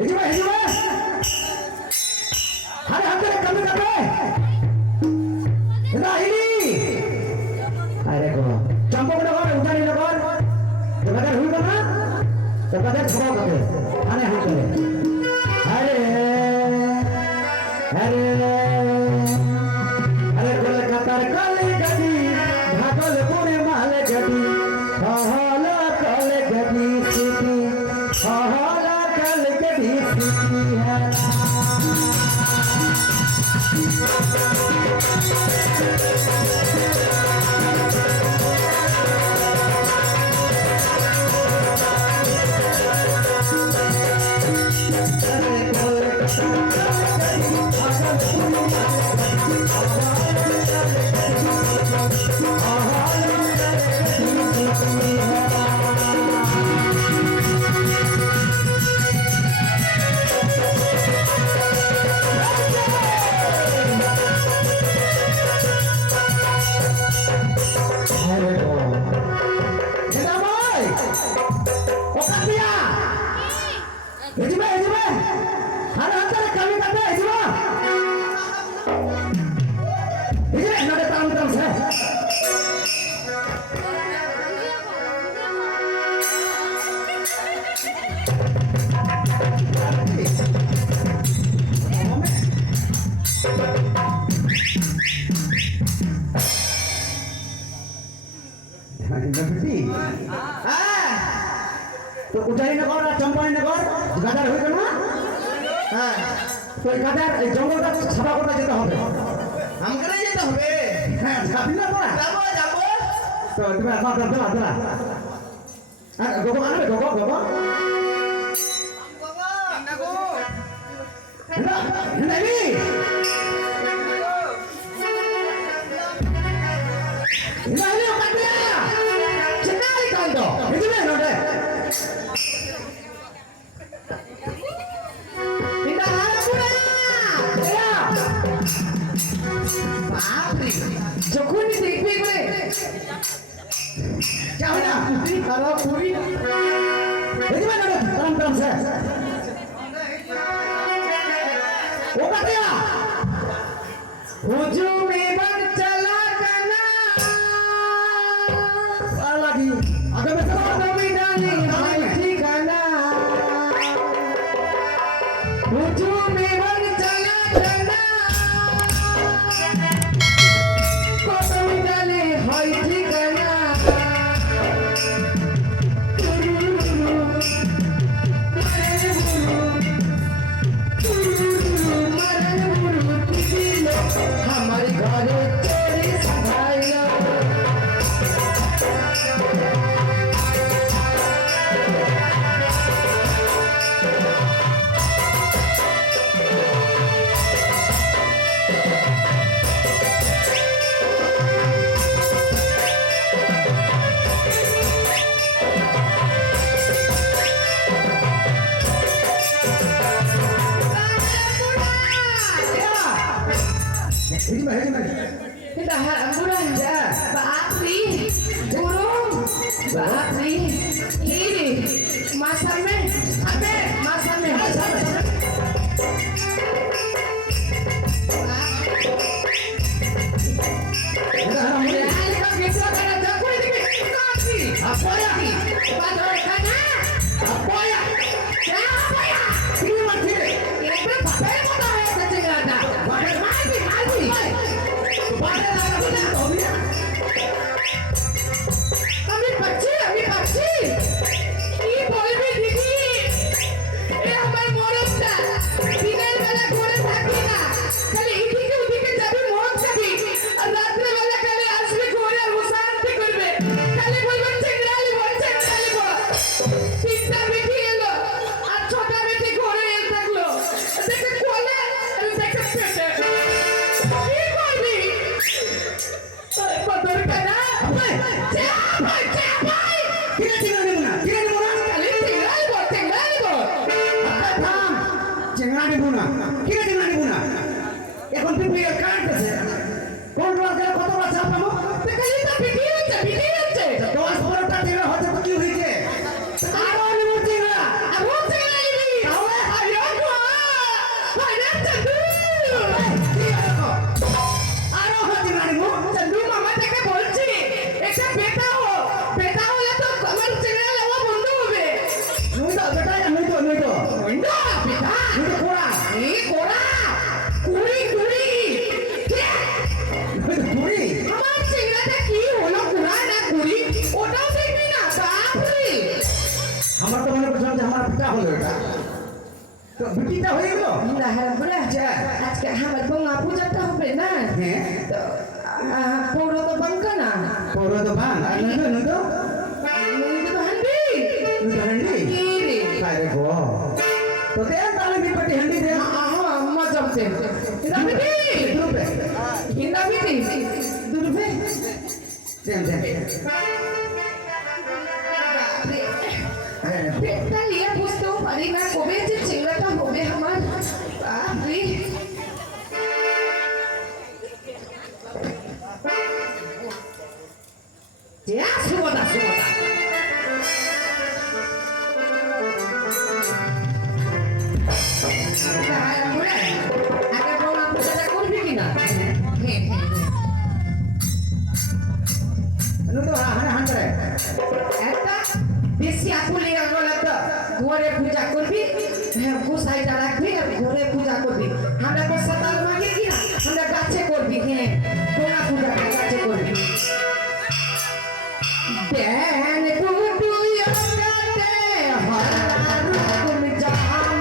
হেজিবা হেজিবা আরে হাতে কামে কামে এটা আইনি আরে কো চম্পক নগর উজানি নগর তোমাদের হইল না তোমাদের ছড়া কাটে আরে হাতে আরে আরে আরে কলকাতার কালে গদি ভাগলপুরে মালে গদি হহলা কালে গদি সিটি হহলা কালে গদি সিটি হ্যাঁ তো উজানি নগর আর চম্পানি নগর গাদার হইল না হ্যাঁ তো এই গাদার এই জঙ্গলটা সাফা করতে যেতে হবে আমাকে যেতে হবে হ্যাঁ যাবি না তোরা যাবো যাবো তো তুমি আসবা দাঁড়া দাঁড়া আর গোবো আনবে গোবো গোবো না নেবি নাইলে কাটিয়া চিনাই কাইদো এদিকে নড়ে এটা হারাপুরা এয়া বাপরে যখনই দেখবি করে যাও না তুই খারাপ পুরি এদিকে নড়ে কাম কাম সে ও কাটিয়া হুজুম এবার চলা কানা সালাগি আগে বেটা নবী ডালি হাই ঠিকানা হুজুম এবার চলা কানা কতই ডালি হাই ঠিকানা हमारे घरे चोरी सभाइया kita harampuran Bakri burung Bakri kiri masame abe masame apa ya padahal kana apa ya siapa ya ini mati ini berapa yang mau tahu ya kecilnya pakai mati আমি পাচ্ছি কি বলবি দিদি এ আমার মরদটা দিনের বেলা ঘরে থাকি না খালি এদিকে ওদিকে যাবি মদ খাবি আর রাত্রে বেলা খালি আসবি ঘরে আর শান্তি করবে খালি বলবেন চেংড়ালি বল তিনটা বেটি এলো আর ছোটা বেটি ঘরে এল থাকলো দেখে কোলে দেখে পেটে কি করবি হারাম করে আজকে আমার গঙ্গা পূজাটা হবে না হ্যাঁ তো পৌর তো বাঙ্কা না পৌর তো বাং আর নতো নতো মুই তো হান্ডি নতো হান্ডি রে আরে গো তো দে তাহলে বিপটি হান্ডি দে আম্মা জমছে দাবিটি দুবে হিন্দা বিটি দুরবে দেন দেন পেটটা নিয়ে বুঝতেও পারি না কবে যে চেংড়াটা হবে আমার বাপরে সুবতা সুবতা আগে বলা পূজাটা করবি কিনা নতো হানে হান করে একটা বেশি আকুলি গেল তো ঘরে পূজা করবি গোসাইটা রাখবি আর ঘরে পূজা করবি আমরা তো সাতাল মাগে কিনা আমরা গাছে করবি হ্যাঁ তোরা পূজাটা গাছে করবি দেন কুটু ইয়াতে হরারু কুম জামতে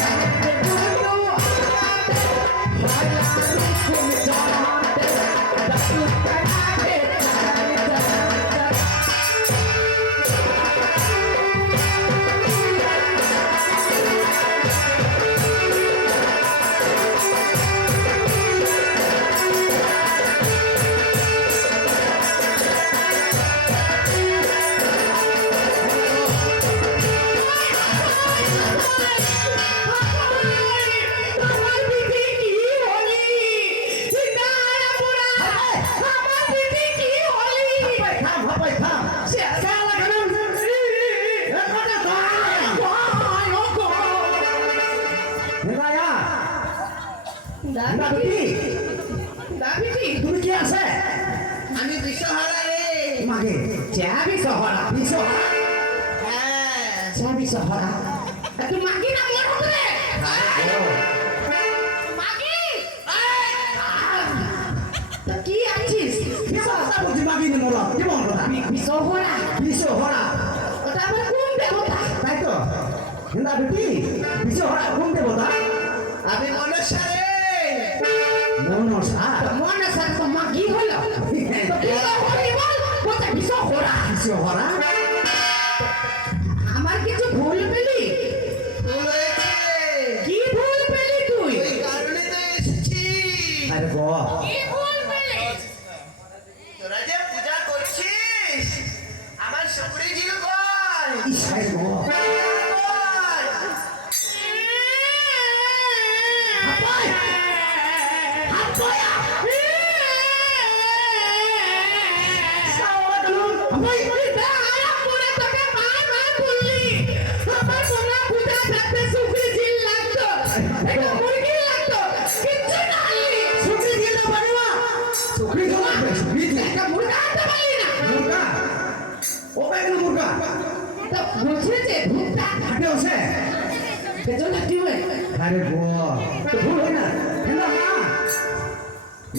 দেন কুটু ইয়াতে হরারু কুম জামতে দাতু কাটে তুমি কি আছে আমি বিশ্বহারা রে মাগে চাবি সহরা বিশহরা হ্যাঁ চাবি সহরা তুই মাগি না মোর হতে মাগি তা কি আছিস বিশহরা বুঝি মাগি নি মোলা কি বল কথা বিশহরা বিশহরা ওটা আবার কোন দেবতা তাই তো হিন্দা বেটি বিশহরা কোন দেবতা আমি মনসা রে মনসা মনে সাথে তো মাগি হলো তো বিশহরি বল কোথা বিশহরা বিশহরা আমার কিছু ভুল পেলি ভুল হয়েছে কি ভুল পেলি তুই ওই কারণে তো এসেছি আরে গো কি ভুল পেলি তোরা যে পূজা করছিস আমার শুকুরি জিল কর ইসাই গো হাপাই হাপায়া আমাই আরাম করে তোকে মার মার বললি আমার সোনা পূজা থাকতে শুকরি জিল লাগতো এটা মুরগি লাগতো কিচ্ছু না আনলি সুখী দিয়ে না পারবা সুখী তো লাগবে সুখী দিয়ে একটা মুরগা আনতে পারলি না মুরগা ও বেগন মুরগা তো বলছে যে ভূতটা হাটে আছে বেজন হাঁটিবে আরে গো তো ভুল হয় না হিন্দা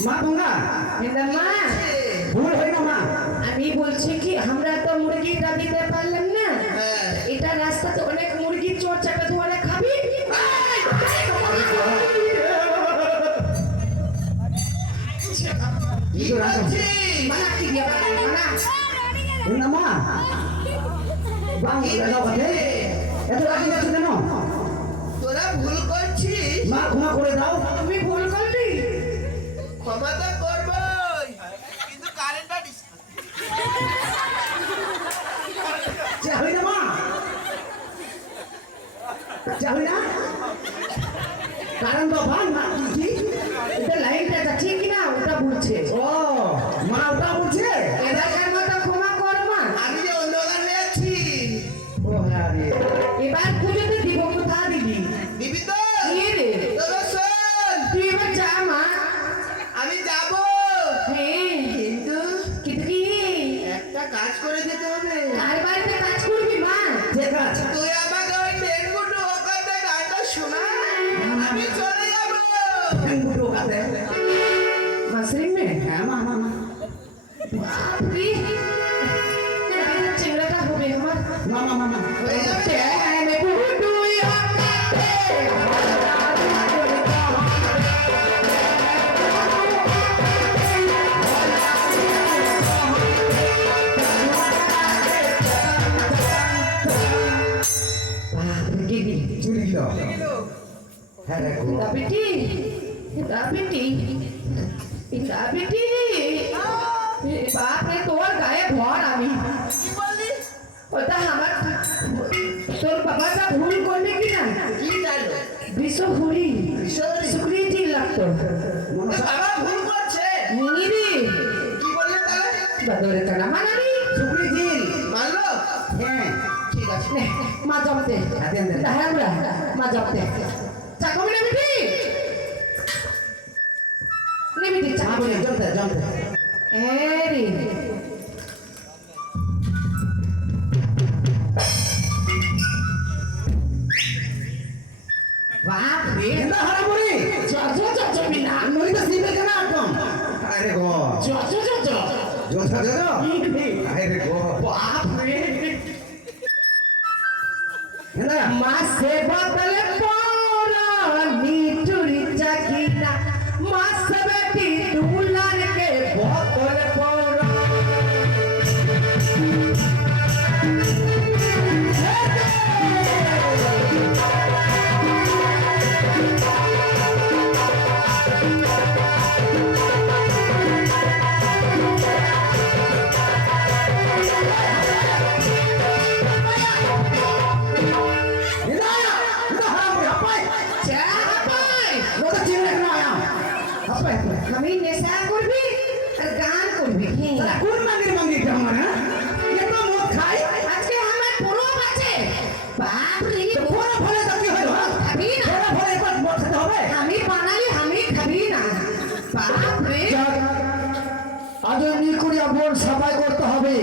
মা গঙ্গা কিন্তু মা ভুল হয় না মা আমি বলছি কি আমরা তো মুরগিটা দিতে পারলাম না হ্যাঁ এটা রাস্তাতে অনেক মুরগি চোর চাপে ধরে খাবি কি করছিস মানা কি দিয়া মানা হিন্দা মা বাং লাগাও বাদে এত রাখি যাচ্ছে কেন তোরা ভুল করছিস মা ক্ষমা করে দাও তুমি ভুল করলি ক্ষমা তো করবই কিন্তু কারেন্টটা যা হই না মা যা হই না কারণ তো ভাই মা কি এটা লাইনটা যাচ্ছে কি না ওটা বলছে ও মা ওটা বলছে এলাকার মতো ক্ষমা কর মা আমি যে অন্ধকার হয়ে যাচ্ছি ও হ্যাঁ রে এবার পুজোতে দিব কোথা দিবি দিবি তো কি রে তবে শোন তুই এবার যা মা আমি যাব হ্যাঁ কিন্তু কিন্তু কি একটা কাজ করে যেতে হবে কার বাড়িতে কাজ করবি মা ঠিক আছে তুই আমাকে ওই টেনগুটো ওখানে গানটা শোনা আমি চলে যাব বুটো কাতে মাসরিন মে হ্যাঁ মা মা মা বাপরে চেংড়াটা হবে আমার মা মা মা হয়ে যাবে টেনে কুটুই আকাতে হ্যাঁ রে গো পিতা পিটি পিতা পিটি পিতা পিটি বাপরে তোর গায়ে ভর আমি কি বললি ওটা আমার তোর বাবাটা ভুল করলে কি না কি জানো বিষহুরি বিষহুরি? সুকৃতি লাগতো বাবা ভুল করছে নিবি কি বললে তাহলে বাদরে কানা মানাবি সুপ্রিজি মানলো হ্যাঁ ঠিক আছে নে মা জমতে দেন, দেন। দাঁড়া মা জমতে চাকমি না বিটি নিবিটি হ্যাঁ চাকমি বলি জমতে জমতে এরি বাপ রে কেনা হারা বলি যত যত বিনা নই তো সিবে কেনা একদম আরে গো যত যত জোথা দে তো আরে গো বাপ রে কেনা মাসে বদলে পড়া নিটুরি চাকিনা মাস বেটি দুলার কে বদলে পড়া কেনা কেনা হারা বলি হাপাই চাপাই ওটা চিনে না আয়া হাপাই আমি নেশা করবি আর গান করবি হিংলা কোন মাঙ্গি মাঙ্গি কেমন হ্যাঁ কেন মদ খাই আজকে আমার পুরো আছে বাপ রে তো পরে ফলে তো কি হলো খাবি না পরে ফলে একবার মদ খেতে হবে আমি বানালি আমি খাবি না বাপ রে আজ নিকুড়িয়া বোন সাফাই করতে হবে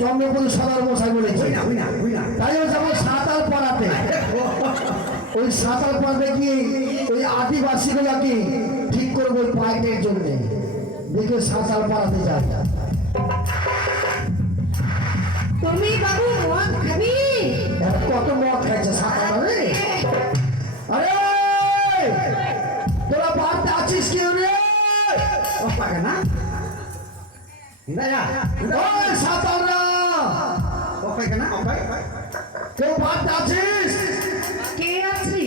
চন্দ্রপুর সদর মশাই বলেছে হই না তাই ও যাবো সাঁতাল পড়াতে ওই সাঁতাল পড়াতে গিয়ে ওই আদিবাসীগুলোকে ঠিক করবো ওই পাইনের জন্য দেখে সাঁতাল পড়াতে যায় তুমি বাবু মদ খাবি এরা কত মদ খাইছে সাঁতাল রে আরে তোরা বাড়তে আছিস কেউ রে ওপা কেনা ইন্দায়া ওই সাঁতালরা ওপা কেনা ওপাই কেউ বাড়তে আছিস কে আছি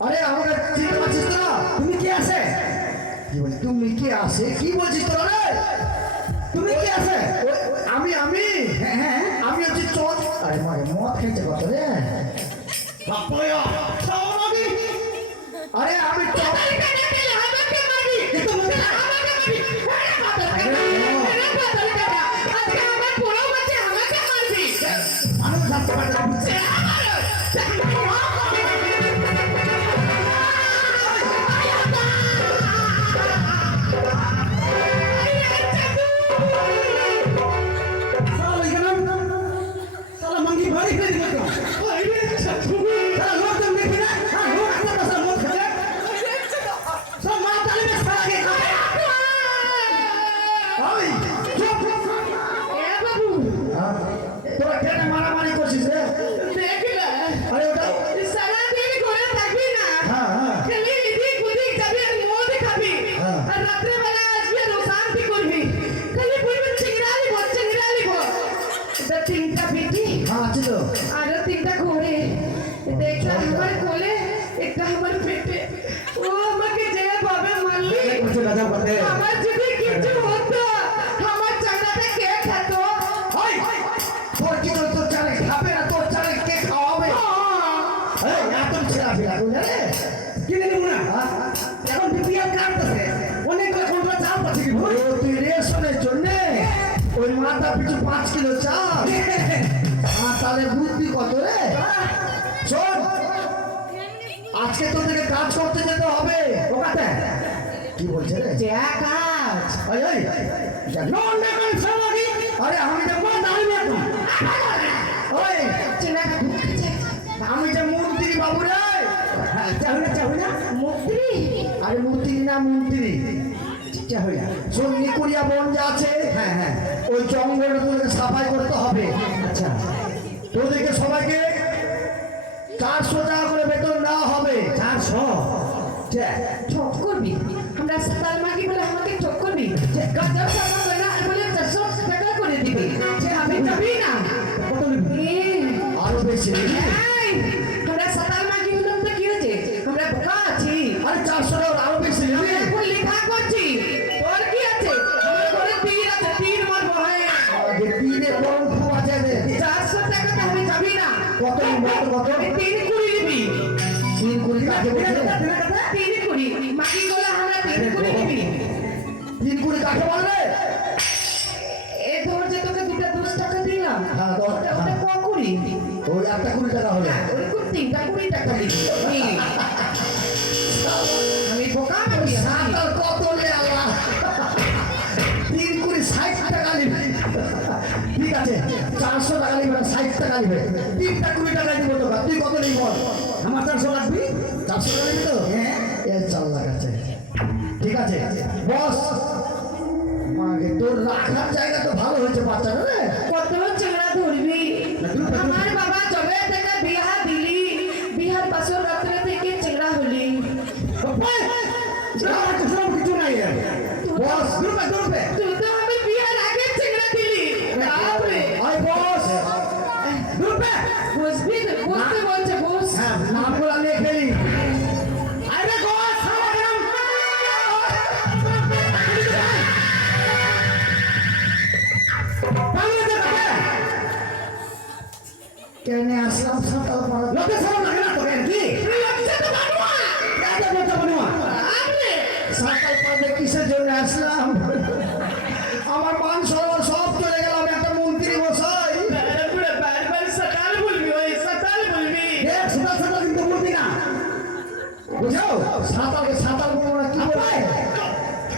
আরে আমাকে চিনতে পারছিস তোরা তুমি কি আছে কি বলি তুমি কি আসে কি বলছিস তোরা রে তুমি কি আছে আমি আমি হ্যাঁ হ্যাঁ আমি হচ্ছি চোর আরে মারে মদ খেয়েছে কত রে বাপয়া সাওরাবি আরে আমি চোর আমাকে মারবি কিন্তু মুখে আমাকে মারবি আজকে আমার পুরো আছে আমাকে মারবি মানুষ যাচ্ছে পারছে साला इतना साला मंगी भारी कर दिया तो साला लोग तुम देख ना हां लोग अपना पैसा मत खाए सब मार डाले में साला के खा ओए चुप এ বাবু হ্যাঁ? তোরা কেটে মারামারি করছিস রে দেখলে আরে ওটা সারা দিন ঘরে থাকবি না হ্যাঁ হ্যাঁ খালি এদিক ওদিক যাবি আর মদ খাবি হ্যাঁ। আর রাত্রে বেলা আসবি আর শান্তি করবি খালি বলবি চিংড়া লিব এটা তিনটা বেটি হ্যাঁ আছে তো আর তিনটা ঘরে একটা আমার কোলে একটা আমার পেটে ও আমাকে যে ভাবে মারলি कुछ गजब बात है আমার যদি কিছু হতো আমার চাকরাটা কে খেত ओए তোর কি তোর চালে খাবে না তোর চালে কে খাওয়াবে এই এত ছেড়া ফেরা বুঝলে রে কিনে নিব না এখন বিপিএল কার্ড আছে অনেকগুলো কোনটা চাল পাচ্ছে কি ও তুই রেশনের জন্য ওই মাথা পিছু 5 কিলো চাল তাহলে বুদ্ধি কত রে শোন আজকে তোদেরকে কাজ করতে যেতে হবে ওকাতে কি বলছে রে যে কাজ ওই ওই নন দেখুন সবাই আরে আমি তো কোন দাঁড়িয়ে এখন ওই চেনা ঢুকছে আমি যে মন্ত্রী বাবু রে চাহুই না মন্ত্রী আরে মন্ত্রী না মন্ত্রী চাহুই না শোন নিকুড়িয়া বন যে আছে হ্যাঁ হ্যাঁ ওই জঙ্গলটা তোদেরকে সাফাই করতে হবে আচ্ছা তোদেরকে সবাইকে 400 টাকা করে বেতন দেওয়া হবে 400 ঠিক ঠক করবি আমরা সাতাল মাগি বলে আমাকে ঠক করবি গাজার টাকা করে না বলে 400 টাকা করে দিবি যে আমি যাবি না কত নিবি এ আরো বেশি এই আমরা সাতাল মাগি তিন কুড়ি দিবি 3 কুড়ি কাকে বলবে? এ ধর যে তোকে দুটো 10 টাকা দিলাম হ্যাঁ, ওটা ওটা ক কুড়ি ওই একটা 20 টাকা হলো। না ওই কোন তিনটা 20 টাকা দিবি আমি বোকা আমি সাঁতার কত লে আল্লাহ 3 কুড়ি 60 টাকা নিবে। ঠিক আছে 400 টাকা নিবে 60 টাকা নিবে 3টা 20 টাকা দিব তোকে। তুই কত নিবি বল? আমার 400 লাগবে 400 টাকা নিবি তো? হ্যাঁ এর 4 লাখ আছে। ঠিক আছে বস মাকে তোর রাখার জায়গা তো ভালো হয়েছে বাচ্চাটা রে। কত চেংড়া ধরবি আমার বাবা জবে থেকে বিয়াহ দিলি বিহার পাশে রাত্রে থেকে চেংড়া হলি কিছু নাই বস গ্রুপে তুই তো আমি বিয়ার আগে চেংড়া দিলি বাপরে আই বস গ্রুপে বুঝবি বুঝতে বলছে বুঝ হ্যাঁ নামগুলো আমি খেলি। আরে বস কেনে আসলাম সাঁতার মারা লোকে সব লাগে না তোকে কি রাজা বলতে বলুয়া সাঁতার পাড়ে কিসের জন্য আসলাম? আমার মান সম্মান সব চলে গেল। আমি একটা মন্ত্রী মশাই। দেখ ছোট ছোট কিন্তু বলবি না বুঝাও সাঁতারকে সাঁতার বলবো না কি বলবে?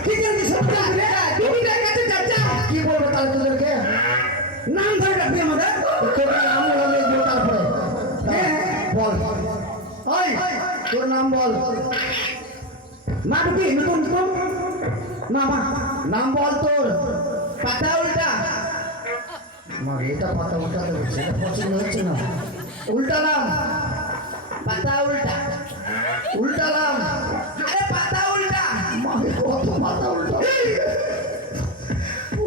কি জানি সব রে দিদির কাছে যাচ্ছা কি বলবো তাহলে তোদেরকে? নাম ধরে রাখবি আমাদের তোর নাম বলে দিও তারপরে। বল ওই তোর নাম বল। নাম কি নতুন নতুন না মা নাম বল তোর। পাতা উল্টা আমার এটা পাতা উল্টাতে হচ্ছে, এটা পছন্দ হচ্ছে না। উল্টা নাম পাতা উল্টা উল্টা নাম। আরে পাতা উল্টা মাকে কত পাতা উল্টা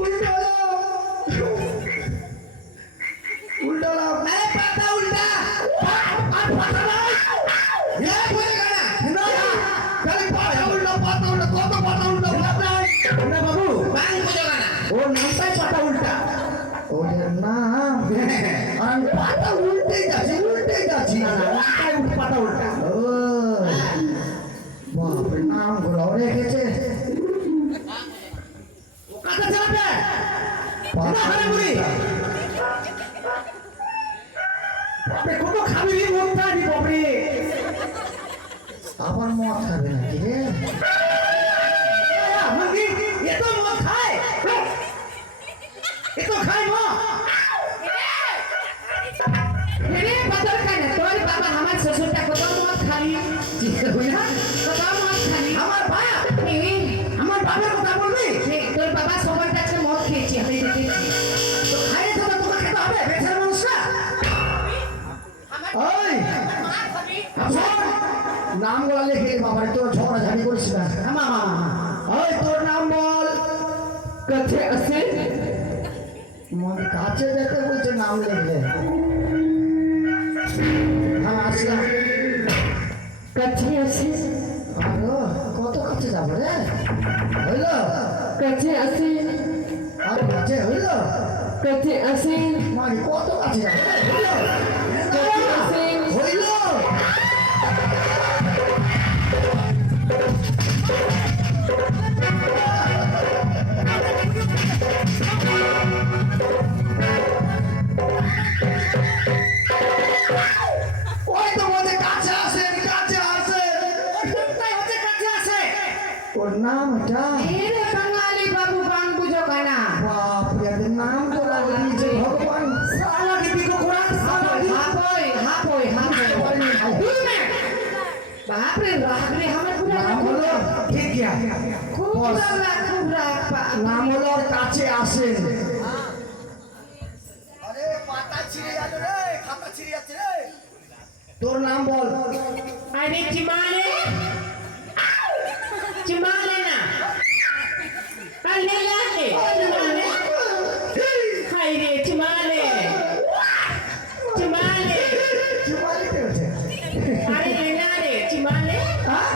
উল্টা নাম উল্টা নাম। আরে পাতা উল্টা আর পাতা নাই এ বলে গানা খালি পাতা উল্টা পাতা উল্টা কত পাতা উল্টা না বাবু বাং বুঝো গানা ওর নামটাই পাতা উল্টা ওদের নাম আমি পাতা উল্টেই যাচ্ছি না না নামটাই পাতা উল্টা ও বাপরে নাম গুলো রেখেছে। কাটা চালাবে না পাতা হারে বুড়ি বাপরে কত খাবি রে মনটা দি বাপরে আবার মদ খাবে নাকি রে? মুরগি এ তো মদ খায় এ তো খায় মদ রে পাতা খায় না তোর বাবা আমার শ্বশুরটা কত মদ খালি কত মদ খালি আমার বাপ এই, আমার বাবার কথা বলবি এই, তোর বাবা সবার কাছে মদ খেয়েছি আমি দেখেছি তো খাইলে তো তোকে খেতে হবে বেচার মানুষরা ওই শোন, নাম গুলা লিখে বাবার তোর ঝগড়া ঝাড়ি করিস না। আমা ওই তোর নাম বল। কাছে আছে মনে কাছে যেতে বলছে নাম লিখলে। হ্যাঁ আসলাম। কাছে আছে আরো কত কাছে যাবো রে? হইল কাছে আছে আর কাছে হইল কাছে আছে মানে কত কাছে যাবো হইল কাছে আছে হইল ওই তো বলে কাছে আসেন ওর নামটা এরে বাঙালি বাবু বাং বুঝো গানা বাপরে এদের নাম তো লাগিয়েছে ভগবান। সালা দিবি তো কোরআন সালা দিবি হাপই বাপরে রাগরে আমার পুরা নাম হলো ঠিক গিয়া খুব রাগ পা নাম হলো ওর কাছে আসেন। তোর নাম বল। আরে চিমালে না আলে লাগে চিমালে হাই রে চিমালে চুমালিতে উঠে। আরে লেনা রে চিমালে হ্যাঁ?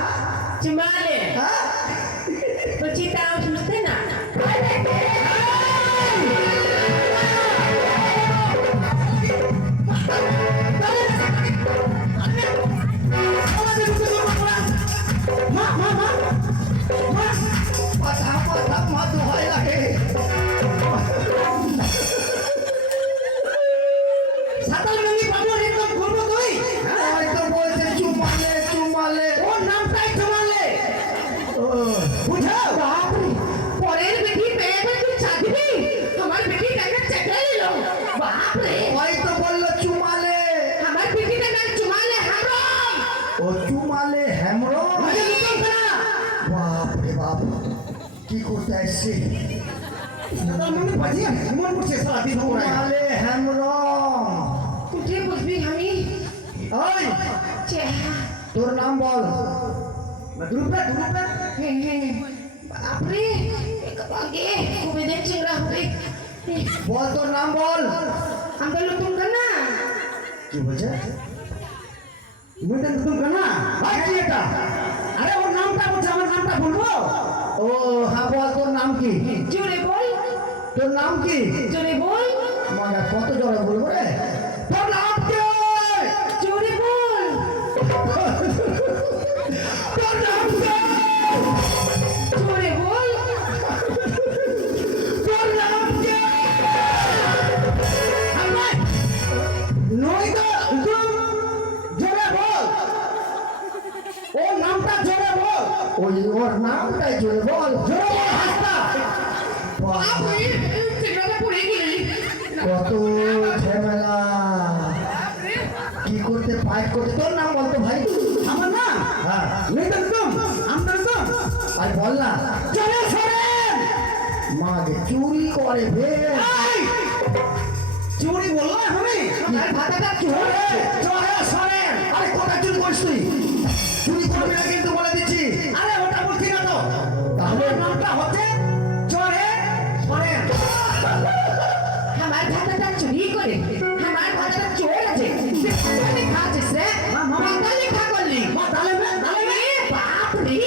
চিমালে হ্যাঁ? তো চিতাও সুস্তে না মা বুঝো বাপরে পরের বেটি পেয়ে গেল তুই চাকরি আমার বেটিটাকে চেপে নিল বাপরে ওই তো বললো চুমালে। আমার বেটিটাকে চুমালে হারাম ও চুমালে হেমরম। বাপরে বাপ, কি করতে আসছে? তার মনে বাজিয়ে মন করছে সারা দিন ওরা চুমালে হেমরম। তুই বুঝবি আমি ওই চেহারা তোর নাম বল। গ্রুপে বাপরে আগে খুবই দেখ চেহারা হবে বল তোর নাম বল। আমরা নতুন না কি বলছে? মুইটা নতুন না ভাই কি এটা আরে ওর নামটা বলছে আমার নামটা বলবো ও হ্যাঁ বল তোর নাম কি? জোরে বল তোর নাম কি? জোরে বল মজা কত জোরে বলবো রে? তোর নাম কি জোরে বল তোর নাম কি জোরে বল তোর নাম কি আমরা নই তো তুই জোরে বল ওর নামটা জোরে বল ওই ওর নামটাই জোরে বল। জোরে বল হাসতা বাপরে চেহারা পড়ে গেলি কত ঝামেলা, কি করতে ফাইট করতে। তোর নাম বলতো ভাই? আমার নাম হ্যাঁ নই তো তুম আমরা তো আর বল না। চলে সরেন মাকে চুরি করে বে। এই চুরি বললো আমি আমার ভাতাটা চোরে চলে সরেন আরে কোথা চুরি করিস তুই? চুরি করবি না কিন্তু বলে দিচ্ছি। আরে ওটা বলছি না তো তাহলে আমার নামটা হচ্ছে চলে সরেন আমার ভাতাটা চুরি করে আমার ভাতাটা চোর আছে লেখা আছে সে মাথা লেখা করলি মা ডালে ডালে বাপরে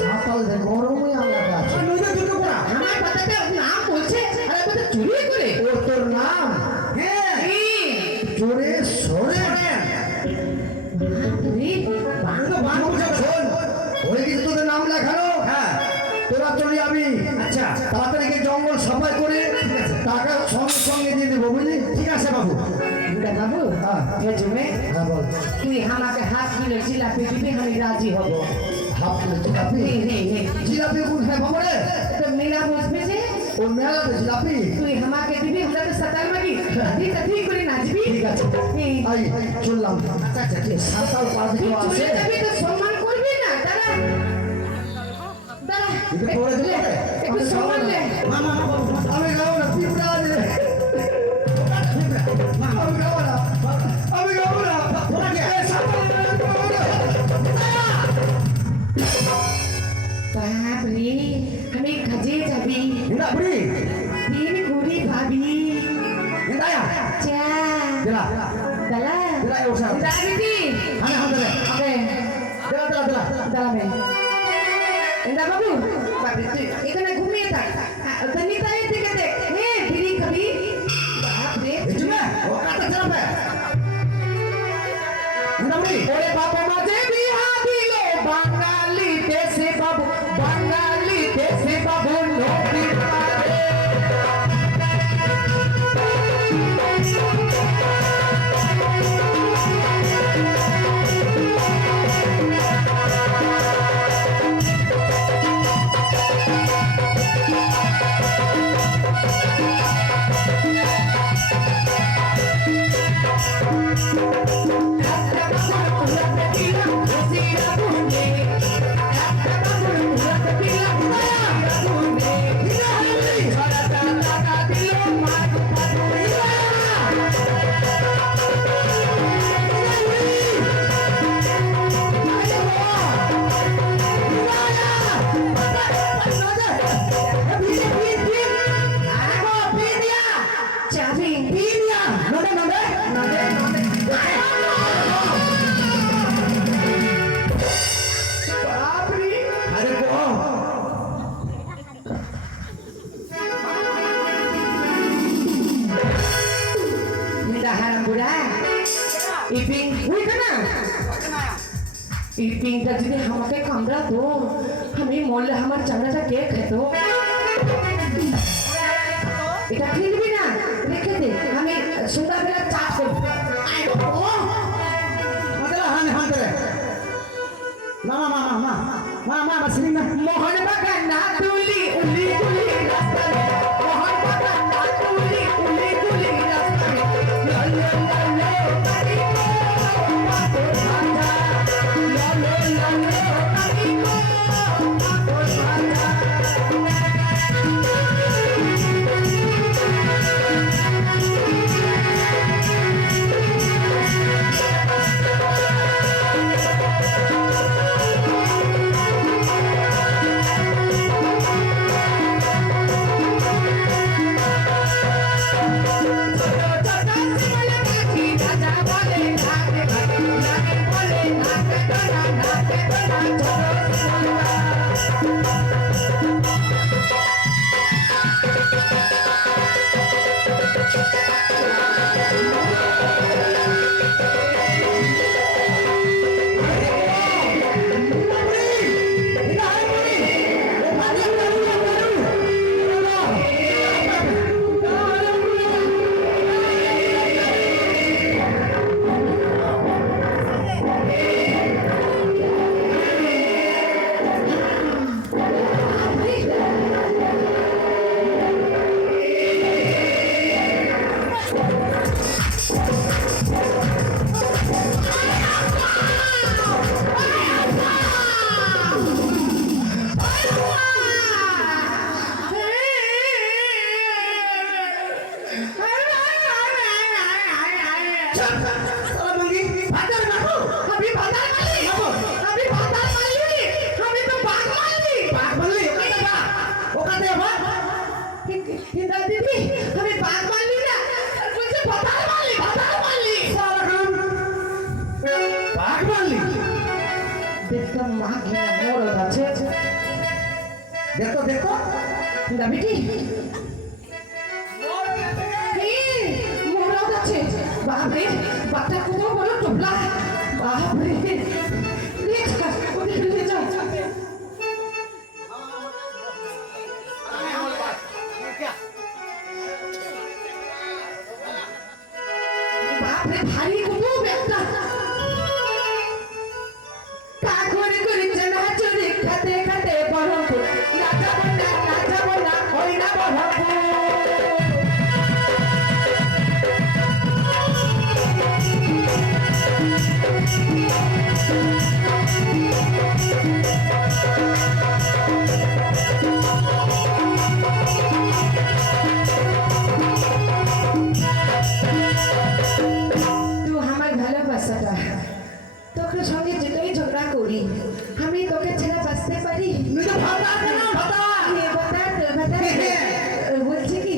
সাঁতাল দে গরমে আলাদা আছে। নইতে দুটো করা আমার ভাতাটা নাম বলছে আর ভাতা চুরি করে ও তোর নাম হ্যাঁ জোরে সরে। বাপরে বাংলা বাংলা বুঝাবে শোন, ওই কিন্তু তোদের নাম লেখানো। হ্যাঁ তোরা চলে যাবি। আচ্ছা তাড়াতাড়ি গিয়ে জঙ্গল সাফাই করে টাকা সঙ্গে সঙ্গে দিয়ে দেবো, বুঝলি? ঠিক আছে বাবু বাবু হ্যাঁ হেজমে হ্যাঁ বল। তুই আমাকে হাত দিলে জিলাপি দিবি আমি রাজি হব হাফ প্লেট জিলাপি। জিলাপি কোন হ্যাঁ বাবু রে? তো মেলা বসবে যে ও মেলাতে জিলাপি। তুই আমাকে দিবি আমরা তো সাতার মাগি ঠিক আছে ঠিক করে নাচবি ঠিক আছে আই চললাম। আচ্ছা আচ্ছা ঠিক আছে। সাঁতাল পাড় তুই দিকে চলে আছে। যাবি তো সম্মান করবি না দাঁড়া দাঁড়া এটা পড়ে দিলে হবে? একটু সম্মান দে মা মা বাবু আমি গাবো না, পিঁপড়া আছে। আমি গাবো না, আমি গাবো না। ওনাকে বাপরে আমি কাজে যাবি এটা বুড়ি দিন ঘুরি ভাবি এটা চা দিলা দালা দিলা ওসা দাবিটি হ্যাঁ হ্যাঁ দিলা ওকে দিলা দিলা দিলা দাঁড়াবে এন্দা বাবু বাবু তুই এখানে ঘুমিয়ে থাক তনি তাই দিকে দেখ হ্যাঁ ফিরি খাবি বাপরে বুঝলে ও কাটা চালাবে এটা বুড়ি ওরে বাবা মাঝে বিয়া দিল বাঙালি দেশে বাবু বাঙালি দেশে বাবু নদী পারে চাবি পিনিয়া নদে নদে নদে নদে বাপরে আরে গো মেরা হারাম বুড়া ইপিং হুই না ইপিংটা যদি আমাকে কামড়াতো আমি মরলে আমার চামড়াটা কে খেত এটা ফেলবি না রেখে দে আমি সন্ধ্যাবেলা চা করবো মদলা হান হান করে মা মা মা মা মা মা মা সিলিং না মোহন বাগান না তুলি উলি গুলি রাস্তা में মোহন বাগান না তুলি উলি গুলি রাস্তা में লো লো লো লো কাটি को মাতো ভাঙা লো লো লো লো কাটি को মাতো ভাঙা দেখতাম মা কি মরদ আছে দেখো দেখো যাবি কি মরদ আছে বাপরে বাচ্চা কত বড় টোপলা বাপরে ওদের ফেলে যাও বাপরে ভারী কত ব্যাগটা কাকরে করে জানা চলে খাতে খাতে বরফ রাজা বন্না ওই না বরফ তোকে সঙ্গে যেটাই ঝগড়া করি আমি তোকে ছেড়ে বাঁচতে পারি বলছি কি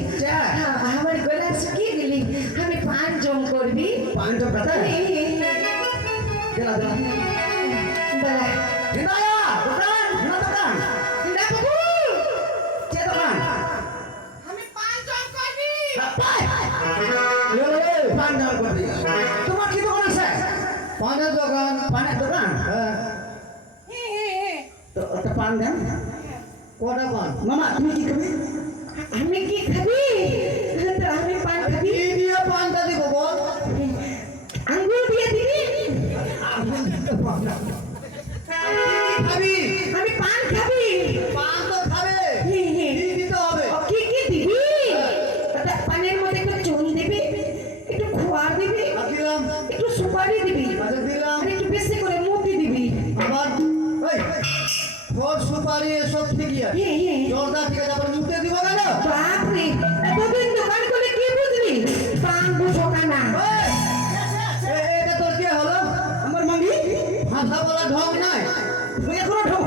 আমার গলা শুকিয়ে গেলি আমি পান জম করবি তোমার কি দোকান আছে পানের দোকান পানের দোকান হ্যাঁ তো একটা পান দেন কটা পান মামা তুমি কি খাবে আমি কি খাবি তো আমি পান খাবি কি দিয়ে পানটা দিব বল আঙ্গুর দিয়ে দিবি খাবি আমি পান খাবি পান তো খাবে হি, হি। কি দিতে হবে ও, কি কি দিবি একটা পানের মধ্যে একটু চুন দিবি একটু খোয়া দিবি দিলাম একটু সুপারি দিবি আচ্ছা দিলাম আর একটু বেশি করে মুতি দিবি আবার এই ফল সুপারি এসব ঠিকই আছে হি, হি। জলদা ঠিক আছে আবার মুখে দিব কেন বাপরে এতদিন দোকান করে কি বুঝলি পান বুঝোকা না এটা তোর কি হলো আমার মাঙ্গি ভাষা বলা ঢং নাই তুই এখনো